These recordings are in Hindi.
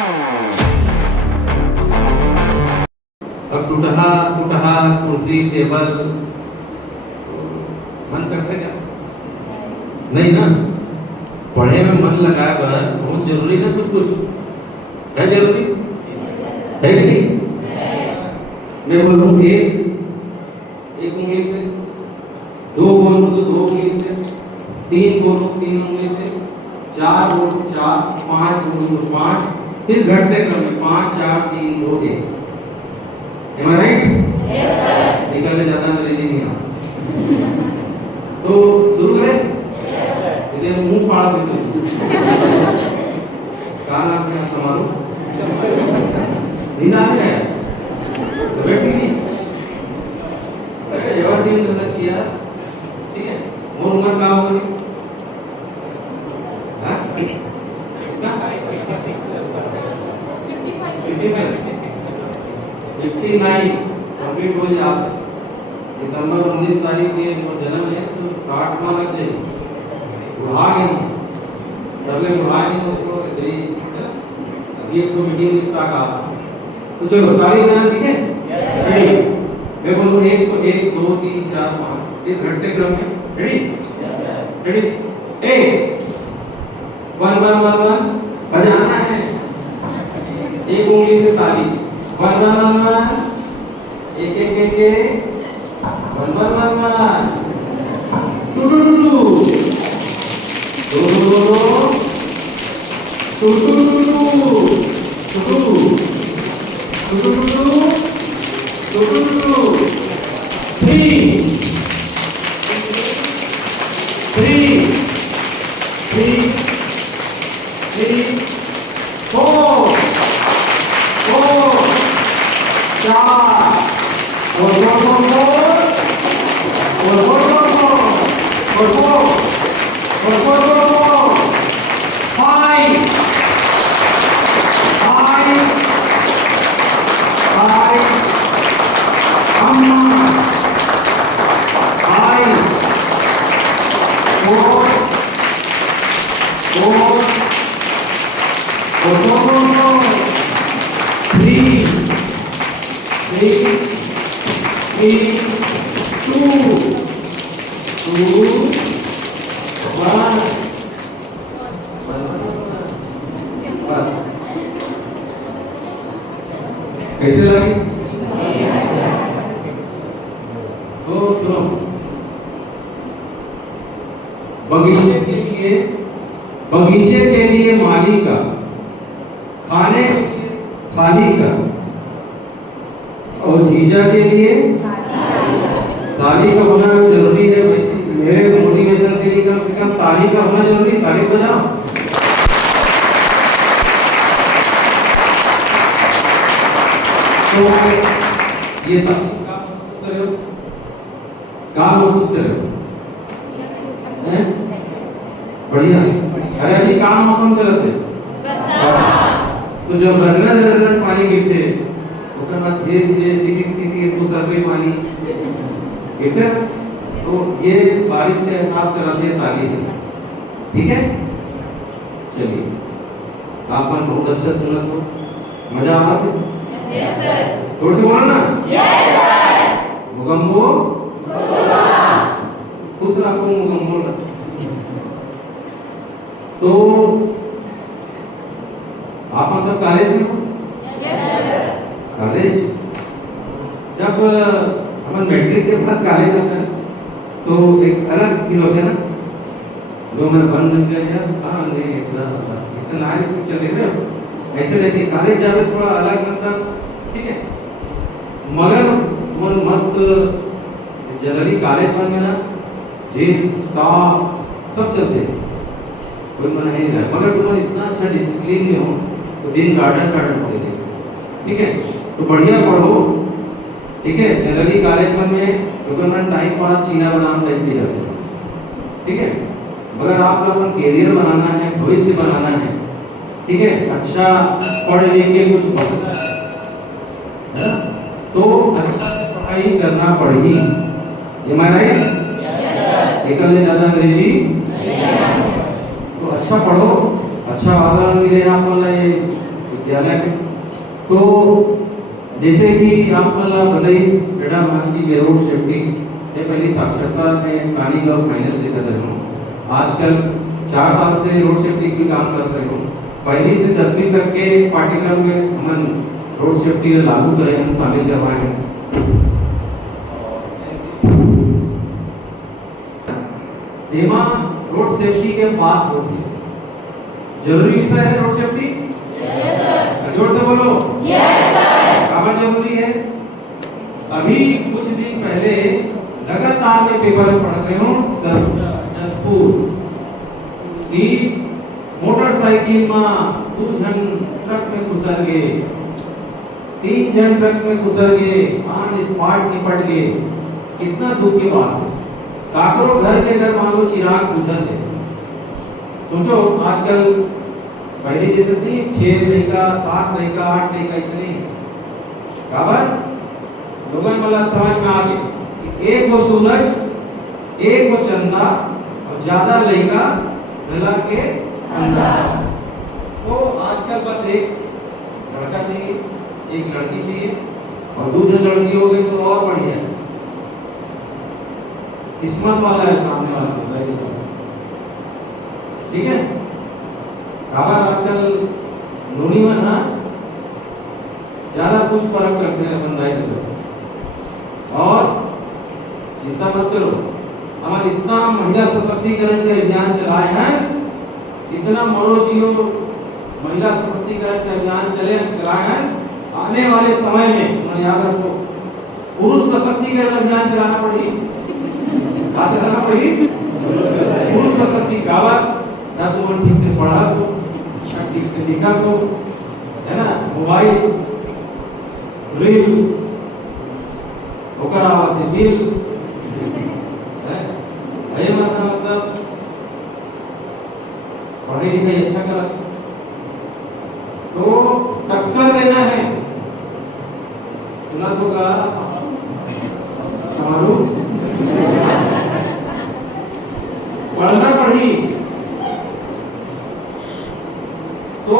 अब टूटहा टूटहा कुर्सी टेबल मन करते क्या? नहीं ना। पढ़े में मन लगाए पर बहुत जरूरी ना, कुछ कुछ है जरूरी है कि नहीं? मैं बोलूँ एक उंगली से, दो बोलूँ तो दो उंगली से, तीन बोलूँ तीन उंगली से, चार बोलूँ चार, पाँच बोलूँ तो पाँच, फिर घटते क्रम में 5 4 3 2 1। Am I right? Yes sir। निकलने जाता अंग्रेजी नहीं आता तो शुरू करें? Yes sir। इधर मुंह फाड़ा दे कहाँ नाम है समारोह? नींद आ रहा है तो बैठ नहीं अरे यह दिन करना चाहिए, ठीक है? और उम्र कहाँ होगी? हाँ? कितना? 59 कंप्लीट हो जाए। सितंबर 19 तारीख के जन्म है तो 60 माह लग जाएगी, बढ़ा गए तब बढ़ा नहीं उसको अभी एक मीटिंग निपटा का। तो चलो तारीख लेना सीखे? रेडी? मैं बोलूँ एक तो 1 2 3 4 5 ये घटते क्रम में। रेडी? रेडी? 1 1 1 1 1 बजाना है, एक उंगली से ताली 1 1 1 1 एक एक एक एक 1 1 1 1 2 2 2 2 2 कैसे लगी? तो सुनो, बगीचे के लिए माली का, खाने थाली का, और जीजा के लिए साली का होना जरूरी है। वैसे मेरे मोटिवेशन के लिए कम से कम ताली का होना जरूरी। ताली बजाओ। तो ये था कहाँ महसूस कर रहे हो? बढ़िया। अरे अभी कहाँ मौसम चलते हैं? तो जब रगड़ पानी गिरते उसके बाद धीरे धीरे सीटी तो सर पे पानी गिरते, तो ये बारिश से एहसास कराते हैं ताली है। ठीक है, चलिए आपने बहुत अच्छा सुना, तो मजा आ रहा है? Yes sir. थोड़ा से बोलो ना। Yes sir. मुगम्बो खुश रखो, मुगम्बो। तो आप सब कॉलेज में हो? Yes sir. कॉलेज जब अपन मैट्रिक के बाद कॉलेज आता है तो एक अलग फील होता है ना, जो मैं बन गया यार, हाँ नहीं ऐसा इतना लाइफ में चले गए ऐसे रहते। कॉलेज जावे थोड़ा अलग मतलब, ठीक है, मगर वो मस्त जनरली कॉलेज बन में ना जीन्स टॉप सब चलते हैं, कोई मना नहीं रहा, मगर तुम इतना अच्छा डिसिप्लिन में हो तो दिन गार्डन पड़ेगी। ठीक है, तो बढ़िया पढ़ो। ठीक है, जनरली कॉलेज में गवर्नमेंट टाइम पास चीना बनाम टाइप किया जाता है। ठीक है, मगर आपका अपन कैरियर बनाना है, भविष्य बनाना है, ठीक है, अच्छा पढ़ लिख के कुछ बनना है तो अच्छा से पढ़ाई करना पड़ेगी। ये माना है निकलने ज्यादा अंग्रेजी तो अच्छा पढ़ो, अच्छा वातावरण मिले आपको, ये विद्यालय में। तो जैसे कि आप मला बताइस बेटा मान की रोड सेफ्टी ये पहली साक्षरता में प्राणी का फाइनल देखा था हूँ। आजकल 4 साल से रोड सेफ्टी की काम कर रहे हूँ। पहली से 10वीं तक के पाठ्यक्रम में हम रोड सेफ्टी लागू करे हम शामिल करवाए हैं। एमा रोड सेफ्टी के बात होती है। जरूरी विषय है रोड सेफ्टी? Yes sir. जोर से बोलो। Yes sir. काबर जरूरी है? अभी कुछ दिन पहले लगातार मैं पेपर पढ़ रहे हूँ सर जसपुर की मोटरसाइकिल में 2 जन ट्रक में घुसर गए, 3 जन ट्रक में घुसर गए, ऑन स्पॉट निपट गए। कितना दुख की बात है। काकरो घर के घर मान लो चिराग बुझल है। सोचो आजकल पहले जैसे थी 6 लड़का 7 लड़का 8 लड़का ऐसे नहीं। काबर लोगन मतलब समझ में आ गए एक वो सूरज एक वो चंदा और ज्यादा लड़का गला के अंदर। तो आजकल बस एक लड़का चाहिए एक लड़की चाहिए और दूसरी लड़की हो गई तो और बढ़िया है। किस्मत वाला है सामने वाला। ठीक है। काबर आजकल नोनी में ना ज्यादा कुछ फर्क रखने अपन नहीं और चिंता मत करो। हमारे इतना महिला सशक्तिकरण के अभियान चलाए हैं, इतना मरो जियो महिला सशक्तिकरण के अभियान चलाए हैं। आने वाले समय में तुम याद रखो पुरुष सशक्तिकरण अभियान चलाना पड़ेगी। क्या चलाना पड़ेगी? पुरुष सशक्तिकरण। ना तुम ठीक से पढ़ा तो ठीक से लिखा तो है ना मोबाइल रील ओकर आवत बिल है मतलब पढ़ाई लिखाई अच्छा करा तो टक्कर देना है। तुला तो का हमारो पढ़ना पड़ी तो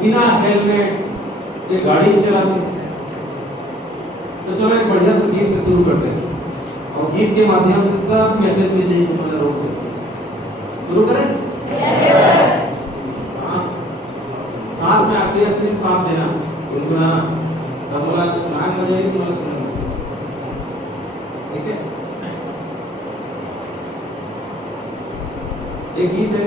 बिना हेलमेट ये गाड़ी चलाते। तो चलो एक बढ़िया से गीत से शुरू करते हैं और गीत के माध्यम से सब मैसेज मिल जाएगी तुम्हारे रोज से। शुरू करें? साथ में आखिरी आखिरी साथ देना उनको ना तब बोला नाम हो जाएगी तुम्हारा सुनना। ठीक है। एक गीत है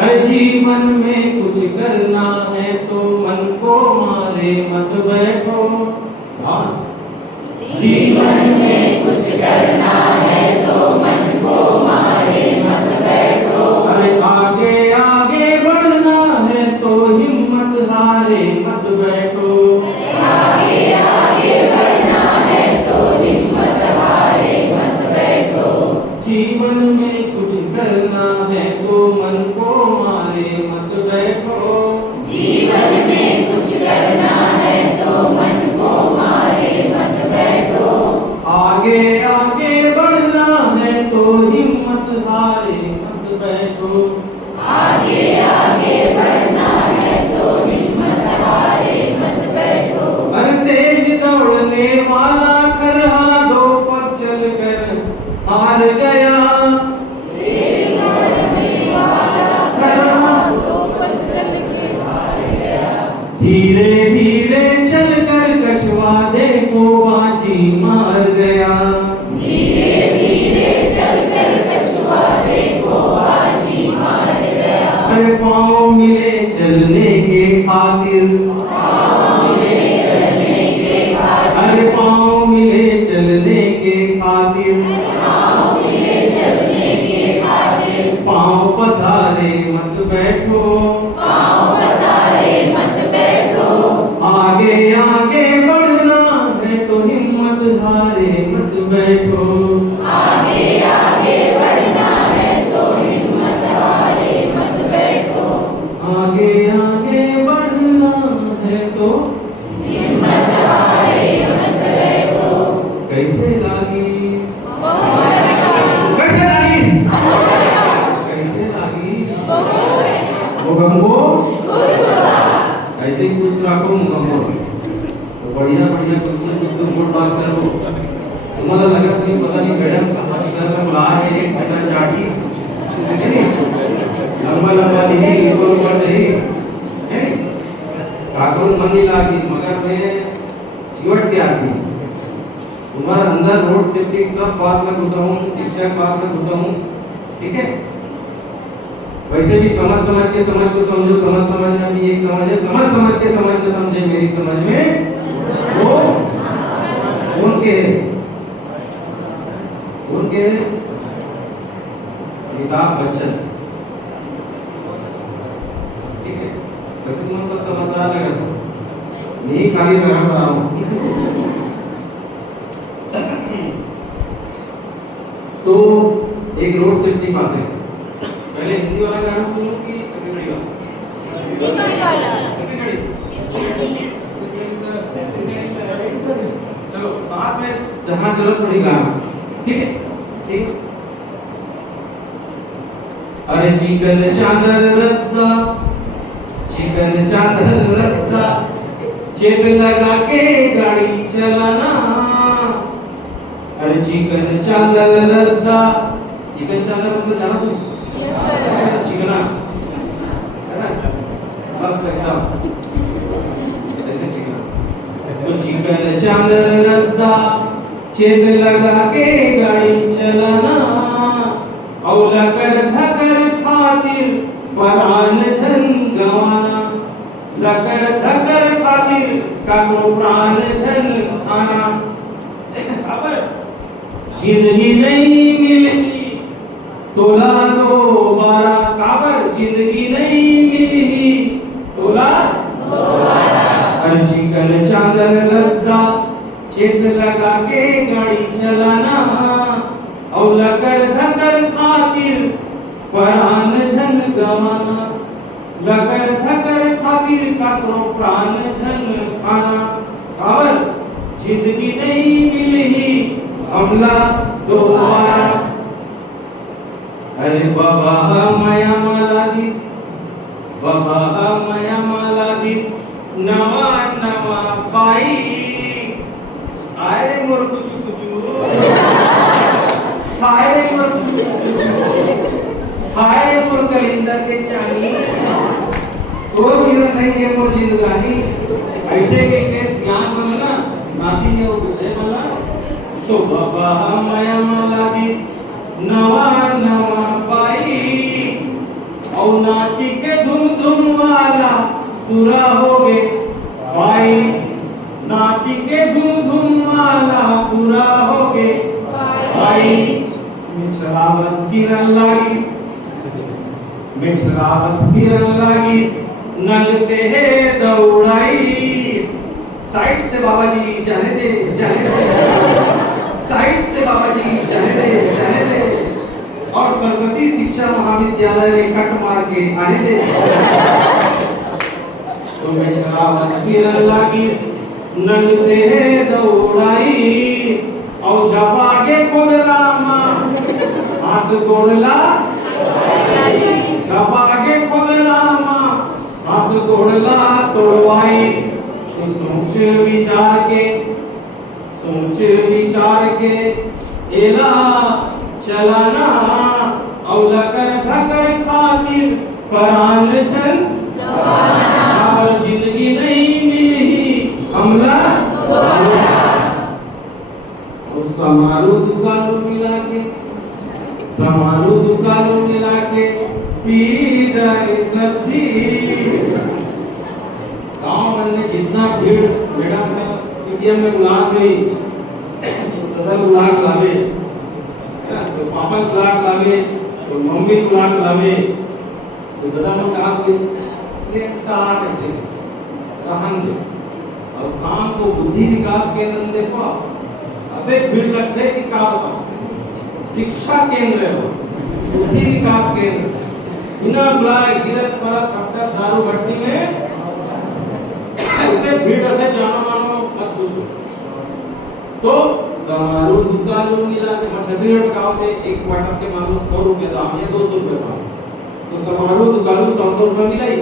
अरे जीवन में कुछ करना है तो मन को मारे मत बैठो। जीवन में कुछ करना है तो मन को मारे मत बैठो। अरे आगे आगे बढ़ना है तो हिम्मत हारे मत बैठो। आगे आगे बढ़ना है तो हिम्मत हारे मत बैठो। जीवन में कुछ करना है तो मन को मारे मत बैठो। जीवन में कुछ करना है तो मन को मारे मत बैठो। आगे आगे बढ़ना है तो हिम्मत हारे मत बैठो। आगे आगे बढ़ना है तो हिम्मत हारे मत बैठो। अरे तेज दौड़ने वाला खरहा 2 पग चल कर हार गया। तेज दौड़ने वाला खरहा 2 पग चल के हार गया। धीरे धीरे चल कर कछुआ देखो बाजी मार गया। धीरे धीरे चल कर कछुआ देखो बाजी मार गया। अरे पाँव मिले चलने के खातिर। पाँव मिले चलने के खातिर। अरे पाँव मिले चलने के खातिर। पाँव मिले चलने के खातिर। पाँव पसारे मत बैठो। पाँव पसारे मत बैठो। आगे आगे बढ़ना है तो हिम्मत हारे मत बैठो। आगे आगे बढ़ना है तो हिम्मत हारे मत बैठो। आगे आगे बढ़ना है तो हिम्मत हारे मत बैठो। कैसे लागी? बहुत अच्छा। कैसे लागी? बहुत अच्छा। कैसे लागी? मुगम्बो ऐसे ही खुश रखो मुगम्बो तो बढ़िया बढ़िया तुम गुड बात करो तुम्हारा लगा कोई पता नहीं मैडम हमारे घर में बुला है एक बेटा चाटी लंबा लंबा नहीं ऊपर ऊपर नहीं है काकल मन नहीं लागी मगर मैं चिवट के आती तुम्हारा अंदर रोड सेफ्टी सब बात में घुसा हूँ शिक्षक बात में घुसा हूँ ठीक है वैसे भी समझ समझ के समझ को समझो समझ समझना भी एक समझ है समझ के समझ को समझे मेरी समझ में वो उनके अमिताभ बच्चन ठीक है वैसे तुम सब समझदार लगा नहीं खाली रहा हूँ तो एक रोड सेफ्टी बात है पहले हिंदी वाला गाना सुनो कि छत्तीसगढ़ी वाला हिंदी वाला चलो साथ में जहां जरूरत पड़ेगा ठीक है ठीक अरे चिकन चादर रद्दा चेप लगा के गाड़ी चलाना अरे चिकन चादर रद्दा चिकन चादर मतलब जाना तुम चिकना है ना बस एकदम ऐसे चिकना तो चिकन चादर रद्दा चेप लगा के गाड़ी चलाना औला कर धकर खातिर परान झन गवाना लकर धकर खातिर काको प्राण झन आना खबर जिंदगी नहीं मिली तोला दोबारा काबर जिंदगी नहीं मिली तोला दोबारा चिकन चादर रद्दा चेप लगा के गाड़ी चलाना और लकर धकर खातिर प्राण झन गवाना लकर धकर खातिर काको प्राण झन आना काबर जिंदगी नहीं मिली हमला दोबारा अरे बाबा माया माला this Baba Maya Mala this नवा नवा पाई आए मोर कुछ हाय मोर हाय मोर कलिंदर के चानी तो भी नहीं है मोर जिंदगानी ऐसे के सियान बनना नाती है वो विजय बनना सो बाबा माया माला दिस नवा नवा पाई और नाती के धुम धुम वाला पूरा हो गए 22 नाती के धुम धुम वाला पूरा हो गए 22 मिछरावत किरण लागिस नगते है दौड़ाई साइड से बाबा जी जाने दे साइड से बाबा जी जाने दे और सरस्वती शिक्षा महाविद्यालय ने कट मार के आने दे तो मैं शराबत किरण लागी नंगते है दौड़ाई और जपागे कोडलामा हाथ कोडला जपागे कोडलामा हाथ कोडला तोड़वाई तो सोच विचार के एला चलाना औला कर भकर खातिर परान छन और जिंदगी नहीं मिली हमला और समारू दुकान मिला के पीड़ा इज्जती गांव में जितना भीड़ बेड़ा इंडिया में गुलाब नहीं दादा गुलाब लावे तो पापा गुलाब लावे तो मम्मी गुलाब लावे तो दादा में कहा कि ये तार ऐसे रहन दो और शाम को बुद्धि विकास केंद्र में देखो अबे भीड़ लगते कि का शिक्षा केंद्र है बुद्धि विकास केंद्र बिना बुलाए गिरत परत खट्टा दारू भट्टी में ऐसे भीड़ रहते जानो मानो मत पूछो तो समारू दुकान मिला के छत्तीसगढ़ में गाँव में एक क्वार्टर के मान लो 100 रुपए दाम है 200 रुपए दाम तो समारोह दुकानों 100 रुपये मिला ही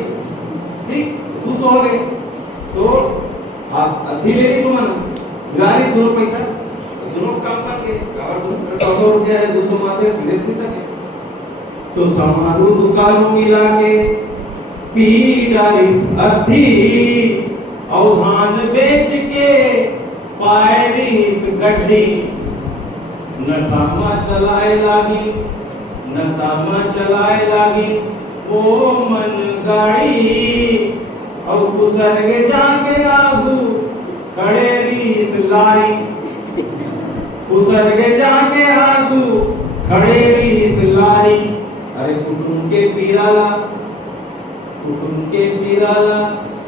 ठीक 200 हो गए तो अधी ले ली सुमन गाड़ी दोनों पैसा दोनों काम करके और 100 रुपया है 200 मात्रे ले सके तो समारोह दुकानों मिला के पी डालिस अधी औहान बेच के पायरिस गड्डी नसामा चलाए लागी ओ मन गाड़ी और कुसर के जाके आगू खड़े रीस लारी कुसर के जाके आगू खड़े रीस लारी अरे कुटुंब के पीराला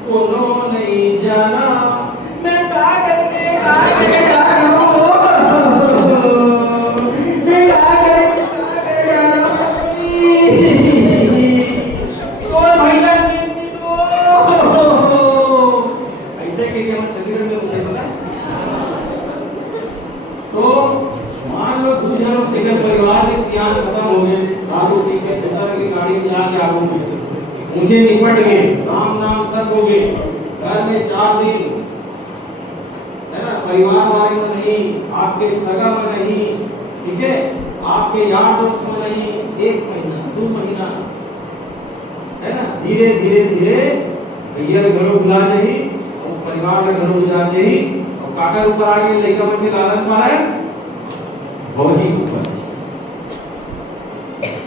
कोनो नहीं जाना मैं कागज के मुझे निपट गए राम नाम सब हो गए घर में 4 दिन है ना परिवार वाले में नहीं आपके सगा में नहीं ठीक है आपके यार दोस्त में नहीं 1 महीना 2 महीना है ना धीरे भैया घरों बुला जाही और परिवार के घरों बुला जाही और काका ऊपर आगे लड़का बन के लालन पाए भौजी ऊपर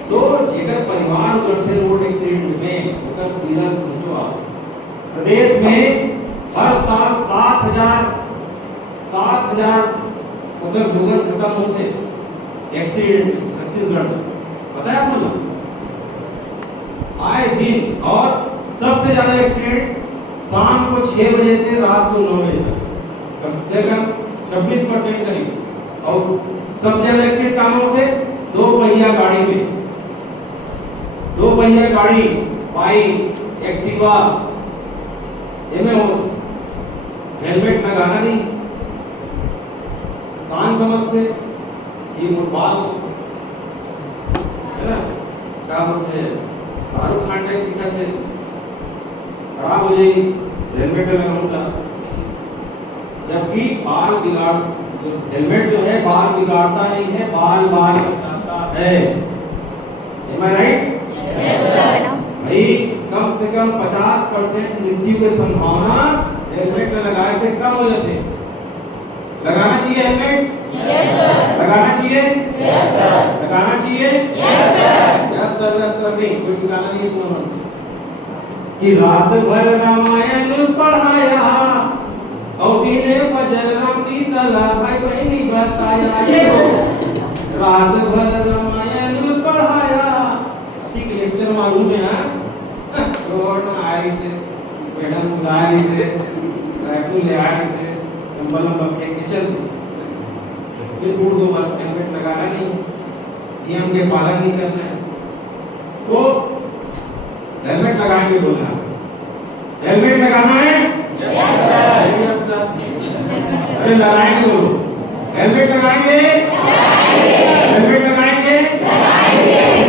तो जेकर परिवार करते रोड एक्सीडेंट में ओकर पीड़ा सोचो आप प्रदेश में हर साल 7000 ओकर लोग खत्म होते एक्सीडेंट छत्तीसगढ़ में पता है आपको आए दिन और सबसे ज्यादा एक्सीडेंट शाम को 6 बजे से रात को 9 बजे तक कम से कम 26% करीब और सबसे ज्यादा एक्सीडेंट कहाँ होते 2 पहिया गाड़ी में 2 पहिया गाड़ी बाइक एक्टिवा इनमें हेलमेट लगाना नहीं शान समझते ये बाल है ना क्या बोलते हैं शाहरुख खान टाइप दिखा से खराब हो जाएगी हेलमेट लगाऊंगा जबकि बाल बिगाड़ जो हेलमेट जो है बाल बिगाड़ता नहीं है बाल बचाता है Am I right? भाई कम से कम 50% मृत्यु की संभावना हेलमेट लगाए से कम हो जाते हैं लगाना चाहिए हेलमेट लगाना चाहिए लगाना चाहिए यस सर नहीं कोई ठिकाना नहीं है कि रात भर रामायण पढ़ाया और दिने भजन राम सीतला भाई बहनी बताया ये रात भर रामायण पढ़ाया ठीक लेक्चर मालूम है ना रोड में आई से मैडम बुला रही से राइफल ले आ रही से लंबा के चल ये दूर दो बार हेलमेट लगाना नहीं नियम के पालन नहीं करना है तो हेलमेट लगाएंगे बोलना हेलमेट लगाना है यस सर अरे लगाएंगे बोलो हेलमेट लगाएंगे हेलमेट लगाएंगे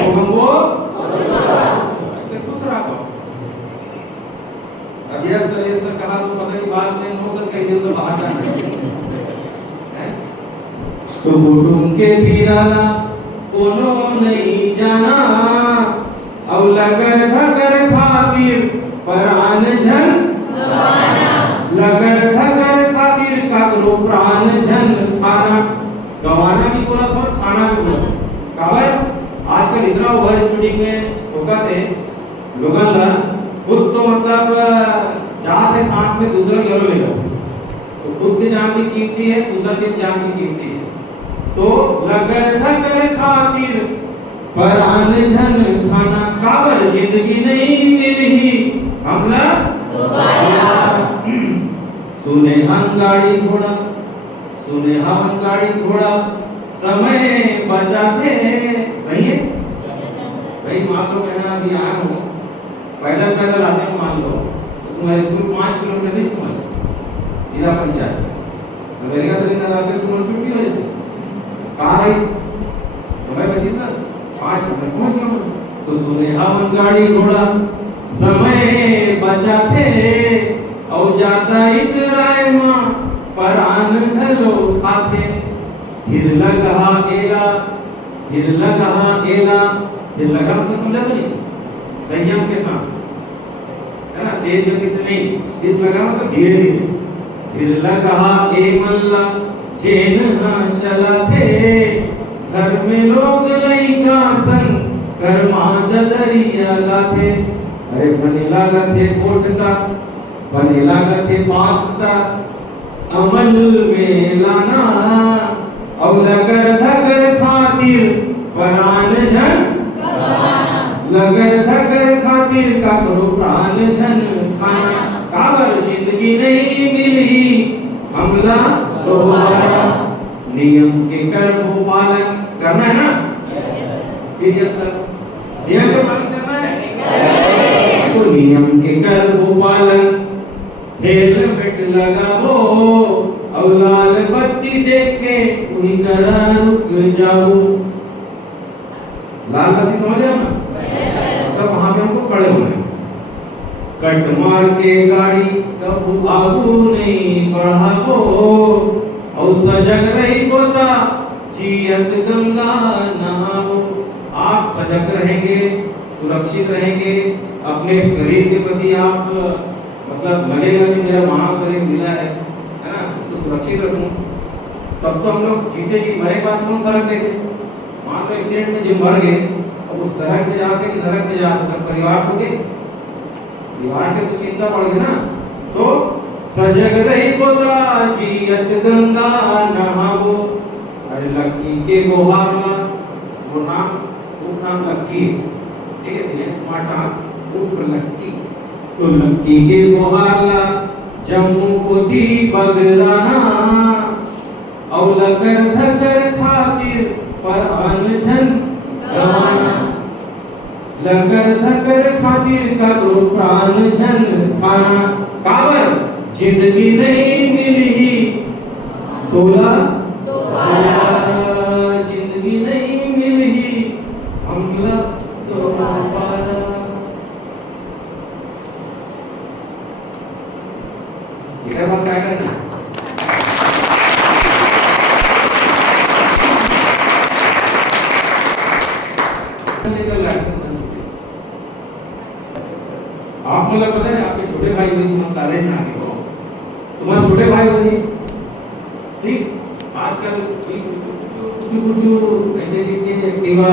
तो हमको ऐसे खुश रखो अब यस सर कहा तो पता नहीं बात में हो सकता है तो बाहर जाना है तो कुटुंब के पीराला कोनो नहीं जाना और लगन धगर खातिर प्राण झन लगन धगर खातिर काकरो प्राण झन खाना गवाना भी बोला और खाना भी बोला काबर आजकल इतना ओवर स्पीडिंग में होगा थे लोगन ला खुद तो मतलब जाते साथ में दूसरा घरों ले लो तो खुद की जान भी कीमती है दूसरा की जान भी कीमती है तो लगन धगर खातिर प्राण झन खाना काबर जिंदगी नहीं मिली हमला सुने गाड़ी घोड़ा समय बचाते सही है भाई मान लो मैं अभी आया हूँ पैदल आते हैं मान लो तो तुम्हारे स्कूल 5 किलोमीटर नहीं समझ जिला पंचायत अमेरिका तरीका जाते तुम छुट्टी हो जाती कहाँ रही समय बची ना 5 मिनट पहुंच गया तो सुने गाड़ी घोड़ा समय बचाते और जाता इतराय माँ परान घलो खाते फिर लगा एला फिर लगा एला फिर लगा तो समझा तो नहीं संयम के साथ है ना तेज गति से नहीं फिर लगा मतलब धीरे धीरे फिर लगा ए मल्ला चैन ना चला थे घर में लोग लइका सन कर्मा ददरिया लाते अरे बने लागा थे कोटता बने लागा थे पाता अमल में लाना और लगर धगर खातिर प्राण झन लगर धगर खातिर का करो प्राण झन खाना काबर जिंदगी नहीं मिली हमला दोबारा नियम के कर वो पालन करना है ना फिर सर नियम का पालन करना है तो नियम के कर वो पालन हेलमेट लगाओ और लाल बत्ती देख के पूरी तरह रुक जाओ लाल बत्ती समझ रहे हो ना तब वहां पे हमको खड़े होना है कट मार के गाड़ी कब आगू नहीं बढ़ाओ और सजग रही गोता जियत गंगा नहाओ आप सजग रहेंगे सुरक्षित रहेंगे अपने शरीर के प्रति आप मतलब लगेगा कि मेरा मानव शरीर मिला है ना उसको सुरक्षित रखूं तब तो हम लोग जीते जी मरे बाद कौन सड़क देखे वहां तो एक्सीडेंट में जो मर गए अब उस सड़क में जाके नरक में जाके परिवार हो गए परिवार के तो चिंता पड़ गई ना तो सजग रही गोता जियत गंगा नहाओ अरे लक्की के गोहारला वो नाम लक्की ठीक है दिनेश कुमार ठाक उर्फ लक्की तो लक्की के गोहारला जम्मू को दी बगराना और लगर धकर खातिर पर अनशन गवाना लगर धकर खातिर का करो प्राण झन खाना काबर जिंदगी नहीं मिली तोला जिंदगी नहीं मिली हमला तो पारा ये बात क्या करना आप लोग पता है आपके छोटे भाई को तुम कॉलेज में आके हो तुम्हारे छोटे भाई हो ठीक आजकल कुछ ऐसे के एक्टिवा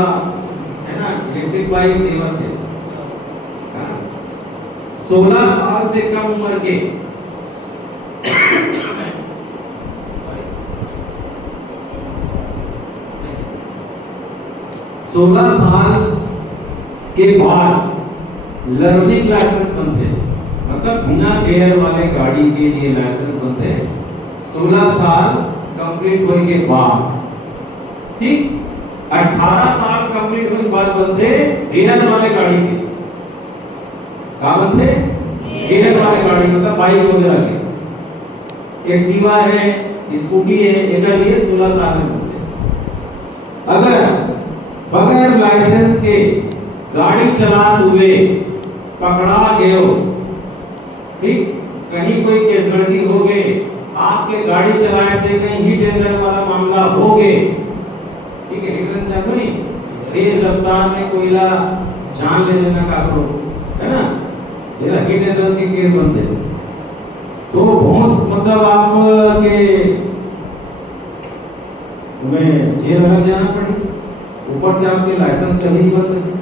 है ना इलेक्ट्रिक बाइक देवा थे 16 साल से कम उम्र के 16 साल के बाद लर्निंग लाइसेंस बनते मतलब बिना गियर वाले गाड़ी के लिए लाइसेंस बनते 16 साल कंप्लीट होने के बाद ठीक 18 साल कंप्लीट होने के बाद बनते गियर वाले गाड़ी के क्या बनते गियर वाले गाड़ी मतलब बाइक वगैरह के एक्टिवा है स्कूटी है इनके लिए 16 साल में बनते अगर बगैर लाइसेंस के गाड़ी चलाते हुए पकड़ा गए हो ठीक कहीं कोई कैजुअलिटी हो गए आपके गाड़ी चलाने से कहीं हिट एंड रन वाला मामला हो गए ठीक है हिट एंड रन नहीं तेज रफ्तार में कोयला जान ले लेना का करो है ना ये हिट एंड रन के केस बनते तो बहुत मतलब आप के तुम्हें जेल लग जाना पड़े ऊपर से आपके लाइसेंस कभी नहीं बन सके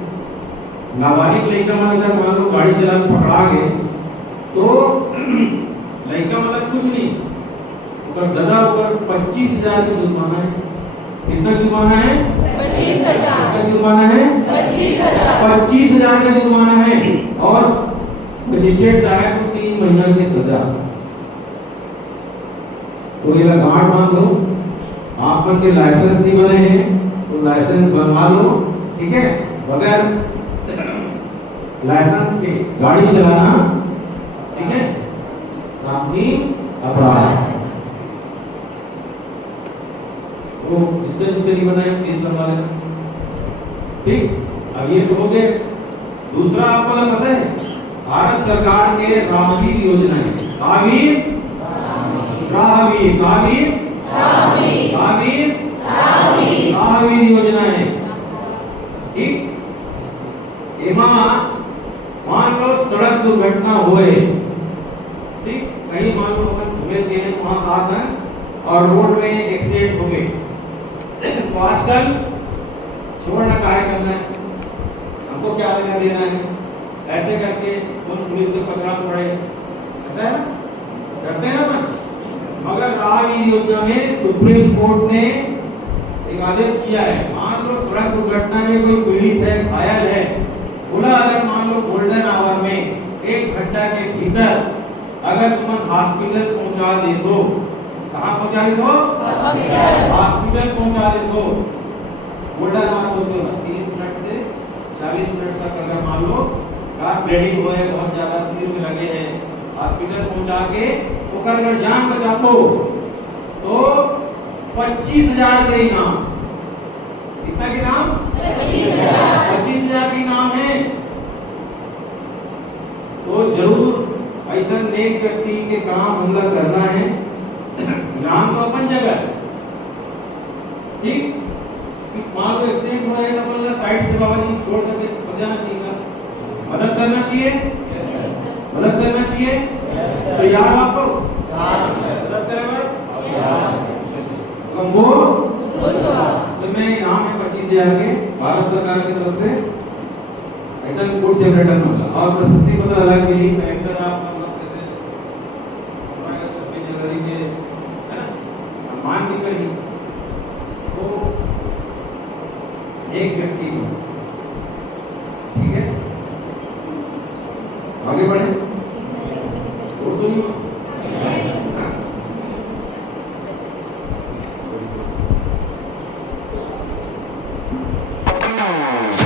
नाबालिग लड़का में अगर मान लो गाड़ी चला पकड़ा गए तो लड़का मतलब कुछ नहीं ऊपर दादा ऊपर 25,000 का जुर्माना है कितना जुर्माना है 25,000 कितना जुर्माना है 25,000 का जुर्माना है और मजिस्ट्रेट चाहे तो 3 महीना की सजा तो ये गांठ बांध लो आप के लाइसेंस नहीं बने हैं तो लाइसेंस बनवा लो ठीक है बगैर लाइसेंस के गाड़ी चलाना ठीक है कानूनी अपराध तो जिसके जिसके लिए बनाए केस बनवा लेना ठीक अब ये तो हो गए दूसरा आपको तो पता है, भारत सरकार के राहगीर योजना है। राहगीर योजना है। ठीक, एमा मान लो सड़क दुर्घटना हुए, ठीक, कहीं मान लो अपन घूमे के हैं वहां साथ हैं और रोड में एक्सीडेंट हो गए, तो आजकल छोड़ना काहे करना है, हमको क्या लेना देना है, ऐसे करके उन पुलिस को पकड़ना पड़े, ऐसा है ना, डरते हैं ना। मगर राहगीर योजना में सुप्रीम कोर्ट ने एक आदेश किया है, मान लो सड़क दुर्घटना में कोई पीड़ित है, घायल है, बोला अगर मान लो गोल्डन आवर में 1 घंटा के भीतर अगर तुम हॉस्पिटल पहुंचा दे दो, कहाँ पहुंचा दे दो, हॉस्पिटल पहुंचा दे दो, गोल्डन आवर बोलते हो 30 मिनट से 40 मिनट तक अगर मान लो ब्लीडिंग हुए, बहुत ज्यादा सिर में लगे हैं, हॉस्पिटल पहुंचा के अगर जान बचा तो 25,000 के इनाम। कितना के इनाम? 25,000 के इनाम है। तो जरूर ऐसा नेक व्यक्ति के काम हम लोग करना है, इनाम तो अपन जगह, ठीक, मान लो एक्सीडेंट हो जाएगा तो अपन साइड से बाबा जी छोड़ करके बचाना चाहिए, मदद करना चाहिए, मदद करना चाहिए। तो यार आपको मदद करेगा वो तो मैं इनाम है 25,000 के भारत सरकार की तरफ से, ऐसा कोर्ट से रिटर्न होगा और प्रशस्ति पत्र अलग मिली। कलेक्टर आपका मस्त से 26 जनवरी के है ना सम्मान भी करी, तो एक व्यक्ति को, ठीक है, आगे बढ़े। तो नहीं Oh.